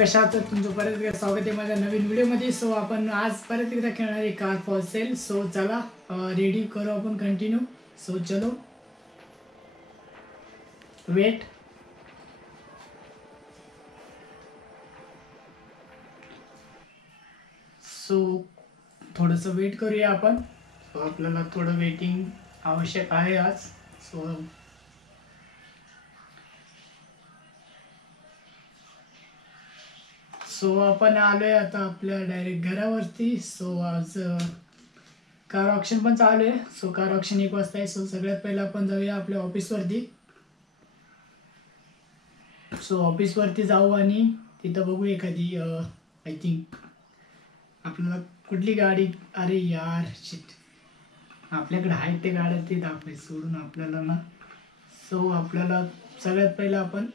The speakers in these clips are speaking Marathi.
कशा आहात? तुमचं परत एकदा स्वागत आहे माझ्या नवीन व्हिडिओमध्ये. सो आपण आज परत एकदा खेळणार आहे कार फॉर सेल. सो चला रेडी करू आपण कंटिन्यू. सो चलो वेट. सो थोडंसं वेट करूया आपण. सो आपल्याला थोडं वेटिंग आवश्यक आहे आज. सो आपण आलोय आता आपल्या डायरेक्ट घरावरती. सो आज कार ऑप्शन पण चालू आहे. सो कार ऑप्शन 1 वाजता आहे. सो सगळ्यात पहिलं आपण जाऊया आपल्या ऑफिसवरती. सो ऑफिसवरती जाऊ आणि तिथं बघू एखादी आय थिंक आपल्याला कुठली गाडी. अरे यार शिट, आपल्याकडे आहेत ते गाड्या ते दाखवायचं सोडून आपल्याला ना. सो आपल्याला सगळ्यात पहिलं आपण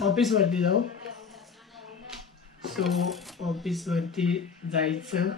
ऑफिसवरती जाऊ. सो ऑफिसवरती जायचं.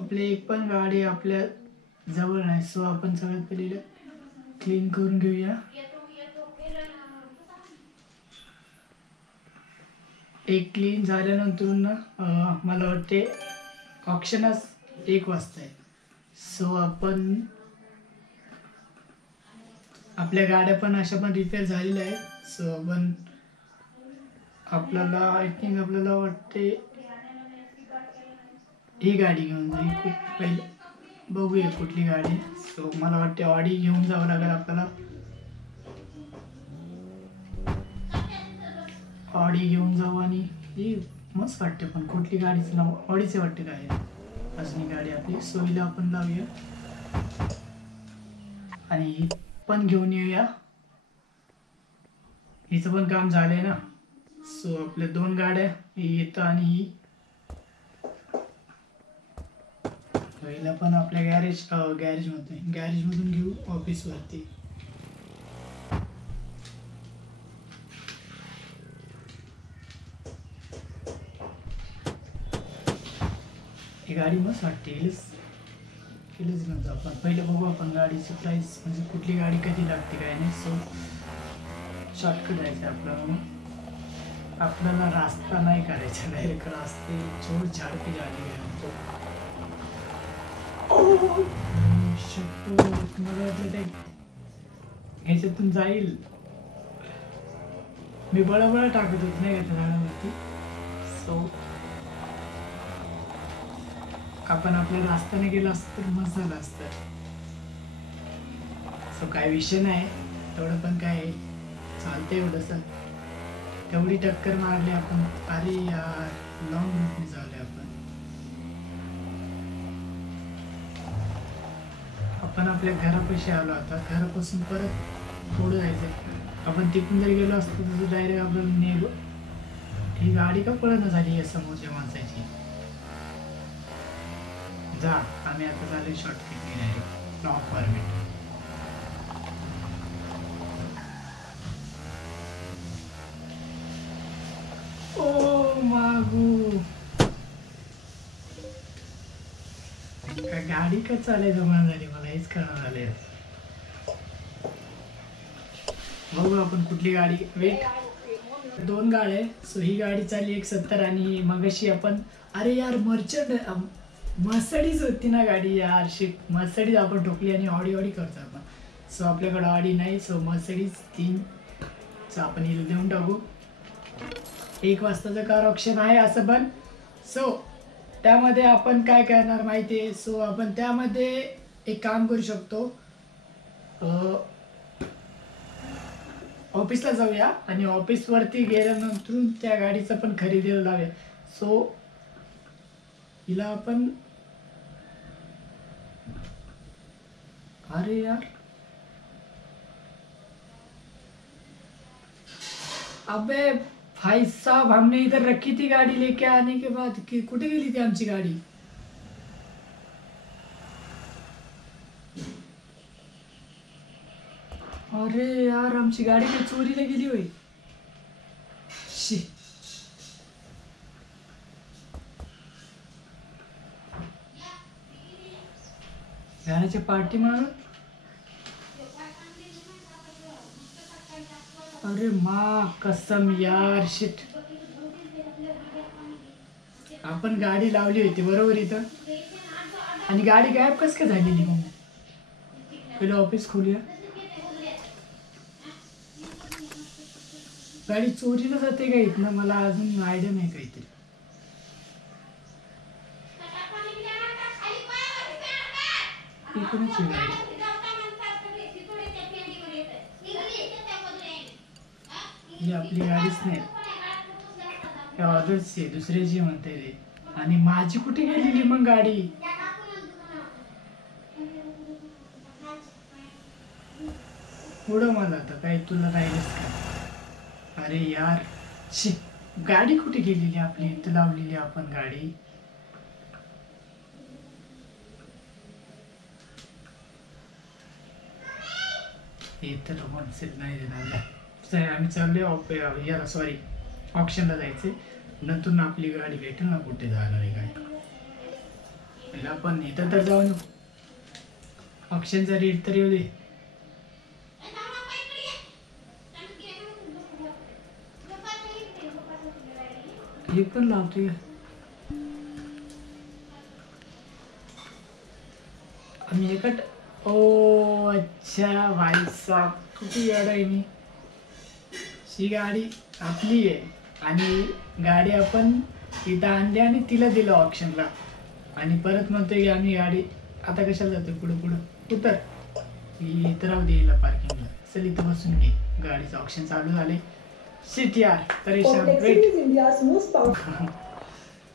आपली एक पण गाडी आपल्या जवळ नाही. सो आपण सगळ्यात पहिले क्लीन करून घेऊया. एक क्लीन झाल्यानंतर ना मला वाटते ऑप्शनच 1 वाजता आहे. सो आपण आपल्या गाड्या पण अशा पण रिपेअर झालेल्या आहेत. सो आपण आपल्याला आय थिंक आपल्याला वाटते ही गाडी घेऊन जाईल. खूप पहिले बघूया कुठली गाडी. सो मला वाटते ऑडी घेऊन जावं लागेल आपल्याला. ऑडी घेऊन जाऊ आणि ही मस्त वाटते. पण कुठली गाडीचं नाव ऑडीचे वाटते काय अजून ही गाडी आपली. सो हिला आपण लावूया आणि ही पण घेऊन येऊया. हिचं पण काम झालंय ना. सो आपल्या 2 गाड्या ही येतं आणि ही हिला पण आपल्या गॅरेजमधून घेऊ ऑफिसवरती. ही गाडी मस्त वाटते. हिलच घेऊन जाऊ आपण. पहिले बघू आपण गाडीची प्राईस, म्हणजे कुठली गाडी कधी लागते काय नाही. सो शॉर्टकट जायचं आपल्याला. आपल्याला रास्ता नाही करायचा, डायरेक्ट रास्ते छोड झाड की गाडी घ्यायचो. मला वाटलं ते ह्याच्यातून जाईल. मी बळबळ टाकत होत नाही का झाडावरती. सो आपण आपल्या रस्त्याने गेलो असतं तर मस्त झालं असतं. सो काय विषय नाही तेवढं, पण काय चालतं एवढंसं. तेवढी टक्कर मारली आपण. अरे यार लॉंग रूटने झालोय आपण आपल्या घरापाशी आलो. आता घरापासून परत पुढे जायचं. आपण तिकडून जर गेलो असतो तर डायरेक्ट आपल्याला ही गाडी का पळत झाली या समोरच्या माणसाची. जा आम्ही आता झाले शॉर्टकट डायरेक्ट नॉट परमिट. ओ मागू काय गाडी का चालायचं म्हणून झाली मला हेच कळणार झाले. बघू आपण कुठली गाडी. वेट, 2 गाड्या. सो ही गाडी चालली 170 आणि मगाशी आपण अरे यार मर्सिडीज होती ना गाडी यार. शिट, मर्सिडीज आपण ठोकली आणि ऑडी करतो आपण. सो आपल्याकडे ऑडी नाही. सो मर्सिडीज 3 आपण हिला देऊन टाकू. 1 वाजताचं कार ऑप्शन आहे असं पण. सो त्यामध्ये आपण काय करणार माहिती आहे. सो आपण त्यामध्ये एक काम करू शकतो. ऑफिसला जाऊया आणि ऑफिसवरती गेल्यानंतर त्या गाडीचं पण खरेदीला लावूया. सो हिला आपण अरे यार अबे भाई साहब, हमने इधर रखी थी गाड़ी लेके आने के बाद कि कुठे गेली थी आमची गाडी. अरे यार आमची गाडी काही चोरीला गेली होय. शी, घराच्या पार्टी मार अरे मा कसम यार शिट. आपण गाडी लावली होती बरोबर इथं आणि गाडी गायब कस काय झालेली मग. पहिलं ऑफिस खोलूया. गाडी चोरीला जाते का इथनं मला अजून आयडिया नाही काहीतरी. इकडूनच आहे गाडी. ही आपली गाडीच नाही ऑर्डरची आहे दुसऱ्याची म्हणते रे. आणि माझी कुठे गेलेली मग गाडी. पुढं मला आता काही तुला राहिलंच का. अरे यार शी गाडी कुठे गेलेली आपली इथं लावलेली आपण गाडी. हे तर होलसेल नाही देणार. आम्ही चाललोय याला सॉरी ऑप्शनला जायचे. नंतर आपली गाडी भेटेल ना कुठे जाणार आहे काय. आपण इथं तर जाऊन ऑप्शनचा रेट तर येऊ दे. हे पण लावतोय आम्ही एकट. ओ अच्छा भाई साहब किती गाडी आहे मी. ही गाडी आपली आहे आणि गाडी आपण इथं आणली आणि तिला दिलं ऑप्शनला आणि परत म्हणतोय की आम्ही गाडी आता कशाला जातोय पुढं पुढं उतर. इथं राहू दे पार्किंगला. चल इथं बसून घे. गाडीचं ऑप्शन चालू झाले. शिट यार परेशान वेट.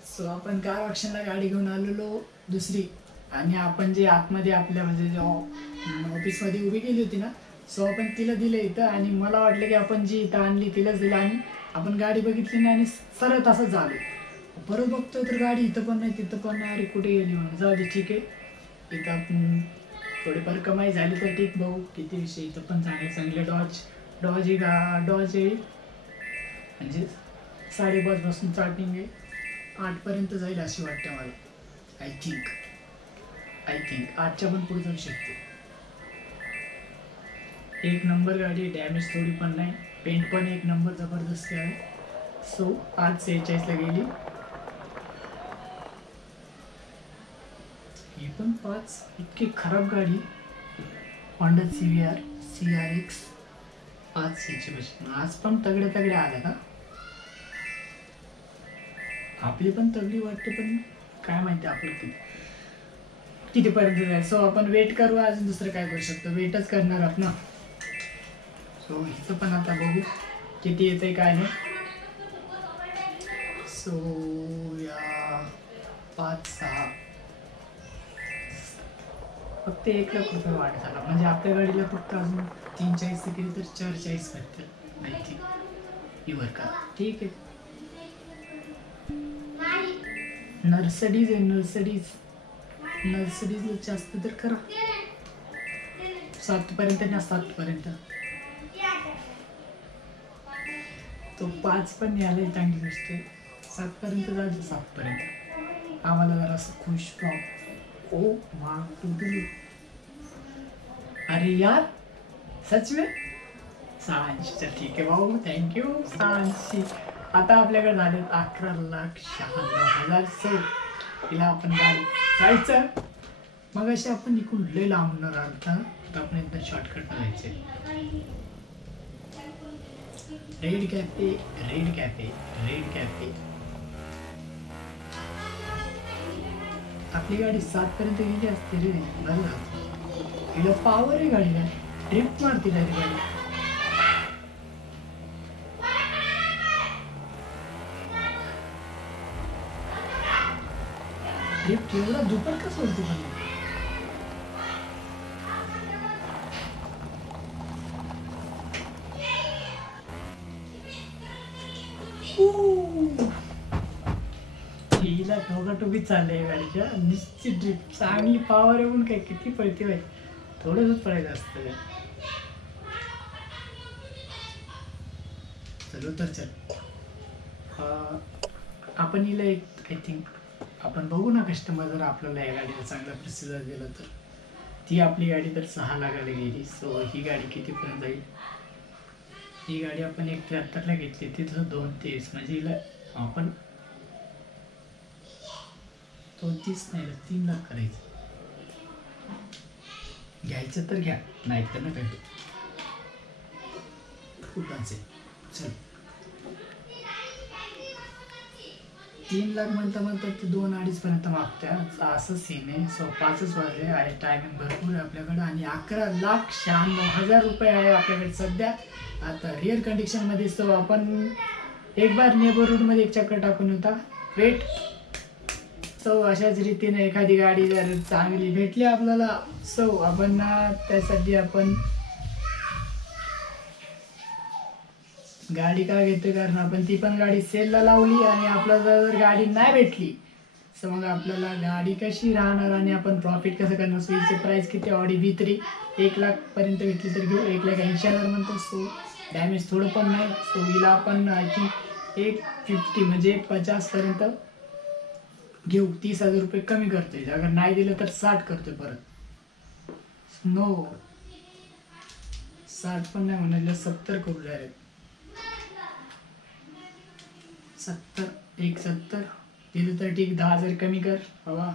सो आपण कार ऑप्शनला गाडी घेऊन आलेलो दुसरी आणि आपण जे आतमध्ये आपल्या म्हणजे ऑफिसमध्ये उभी केली होती ना. सो आपण तिला दिलं इथं आणि मला वाटलं की आपण जी इथं आणली तिलाच दिलं आणि आपण गाडी बघितली नाही आणि सरळ तसंच झालं. परत बघतोय तर गाडी इथं पण नाही तिथं पण नाही. अरे कुठे गेली म्हणून. जाऊ दे ठीक आहे. इथं आपण थोडीफार कमाई झाली तर ठीक. भाऊ किती विषय. इथं पण चांगले डॉज आहे म्हणजे 5:30 पासून स्टार्टिंग आहे. 8पर्यंत जाईल अशी वाटतं मला. आय थिंक 8च्या पण पुढे जाऊ शकते. एक नंबर गाडी. डॅमेज थोडी पण नाही. पेंट पण एक नंबर जबरदस्त आहे. सो 8:46ला गेली. ही पण 5 इतकी खराब गाडी. होंडा CRX 5 आज पण तगड्या आल्या का. आपली पण तगडी वाटते पण काय माहिती आपलं कितीपर्यंत जाईल. सो आपण वेट करू. अजून दुसरं काय करू शकतो. वेटच करणार आहोत ना. सो हिचं पण आता बघू किती येतंय काय नाही. सो या 5-6 फक्त 1 लाख रुपये वाढ झाला म्हणजे आपल्या गाडीला फक्त अजून 340 केली तर 440 भेटतील माहिती इवर का. ठीक आहे. मर्सिडीज जास्त तर करा 7पर्यंत ना. 7पर्यंत तो 5 पण यायला चांगली गोष्ट आहे. 7पर्यंत जायचं. 7पर्यंत आम्हाला जरा असं खुश प्रॉप. ओ मा अरे यार सच में 680. ठीक आहे भाऊ थँक्यू 680. आता आपल्याकडे झाले 11,96,000. सो तिला आपण गाडी जायचं. मग असे आपण इकडून लय लांबणार आहोत. तर आपण एकदम शॉर्टकट जायचे. Red cafe. आपली गाडी 7पर्यंत गेली असते रे. बरं हिला पावर आहे गाडीला. ड्रिफ्ट मारते रे गाडी. ड्रिफ्ट एवढा दुप्पट कसं होते पण. हिला ठोकाठोकी चाललंय गाडीच्या. निश्चित ड्रिफ्ट चांगली पावर येऊन काय किती पळते बाई. थोडंसंच पळायचं असतं. चलो तर चल. आपण हिला एक आय थिंक आपण बघू ना. कस्टमर जर आपल्याला या गाडीला चांगला प्रतिसाद दिला तर. ती आपली गाडी तर 6 लाखाला गेली. सो ही गाडी कितीपर्यंत जाईल ही गाडी आपण 1,73ला घेतली, तिथं 2,30 म्हणजे हिला आपण 2,30 नाही 3 लाख करायचं. घ्यायचं तर घ्या, नाही तर नका घेऊ. कुठाचे चल 3 लाख म्हणता ते 2-2.5 पर्यंत मागत्या, असं सीन आहे. सो 5च वाजले आहे, टायमिंग भरपूर आहे आपल्याकडं आणि 11,96,000 रुपये आहे आपल्याकडे सध्या आता रिअर कंडिशनमध्ये. सो आपण एक बार नेबरहूडमध्ये एक चक्कर टाकून होता वेट. सो अशाच रीतीने एखादी गाडी जर चांगली भेटली आपल्याला, सो आपण त्यासाठी आपण गाडी का घेतोय, कारण आपण ती पण गाडी सेलला लावली आणि आपल्याला जर गाडी नाही भेटली तर मग आपल्याला गाडी कशी राहणार आणि आपण प्रॉफिट कसं करणार. सो हिचे प्राईस किती, ऑडी V3 1 लाख पर्यंत भेटली तर घेऊ. 1,80,000 म्हणतो. सो डॅमेज थोडं पण नाही. सो हिला आपण आय थिंक 850 म्हणजे 150 पर्यंत घेऊ. 30,000 रुपये कमी करतोय, अगर नाही दिलं तर 60 करतोय परत. नो 60 पण नाही म्हणायला, 70 करू डायरेक्ट. 70 170 दिलं तर ठीक. 10,000 कमी कर बाबा,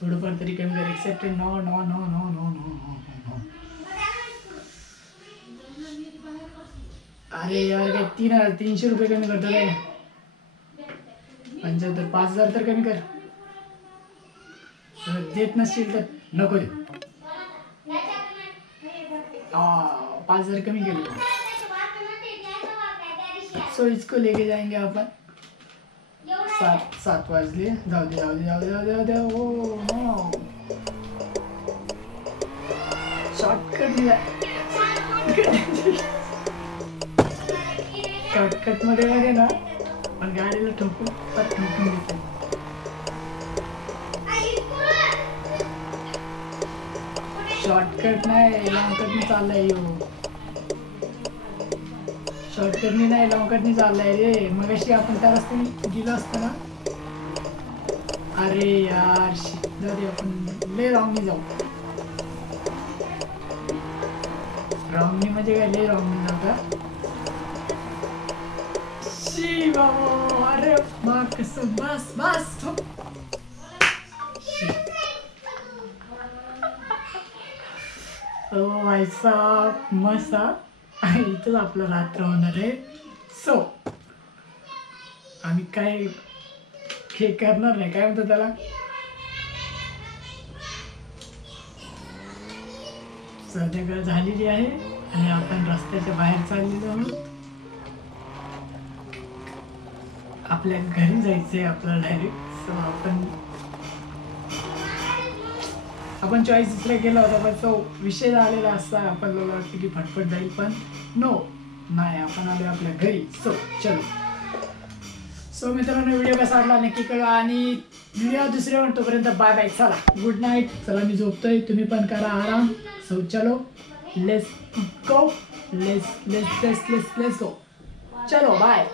थोडंफार तरी कमी कर. Accepted. No no no no no no no no. अरे यार काय 3,300 रुपये कमी करतो काय. 75 5,000 तर कमी कर. देत नसतील तर नको दे. 5,000 कमी केले. सो इसको लेके जाएंगे अपन. 7 वाजले. जाऊ दे जाऊ दे जाऊ दे जाऊ दे जाऊ दे. ओ नो शॉर्टकट मध्ये वगैरे ना पण गाडीला ठोकून देते. शॉर्टकट नाही, लॉंगकटनी चाललाय यो. शॉर्टकटनी नाही, लॉंगकटनी चाललाय रे. मग अशी आपण त्या रस्त्याने गेलो असतं ना. अरे यार जाऊ दे, आपण लय रॉंगनी जाऊ. रॉंगनी म्हणजे काय, लय रॉंगनी जाऊ का. शी बाबा, अरे मा कसं. बस बस ओ भाई साहब मसा. इथंच आपलं रात्र होणार आहे. सो आम्ही काय हे करणार नाही, काय म्हणतो त्याला, संध्याकाळ झालेली आहे आणि आपण रस्त्याच्या बाहेर चाललेलो आहोत. आपल्या घरी जायचंय आपल्याला डायरेक्ट. सो आपण चॉईसला गेला होता पण तो विषय झालेला असा आपल्याला वाटतं की फटफट जाईल, पण नो नाही, आपण आलो आपल्या घरी. सो चलो. सो मित्रांनो व्हिडिओ कसा वाटला नक्की कळवा आणि व्हिडिओ दुसऱ्या म्हणतो पर्यंत बाय बाय. चला गुड नाईट. चला मी झोपतोय, तुम्ही पण करा आराम. सो चलो लेट्स गो. Let's go. चलो बाय.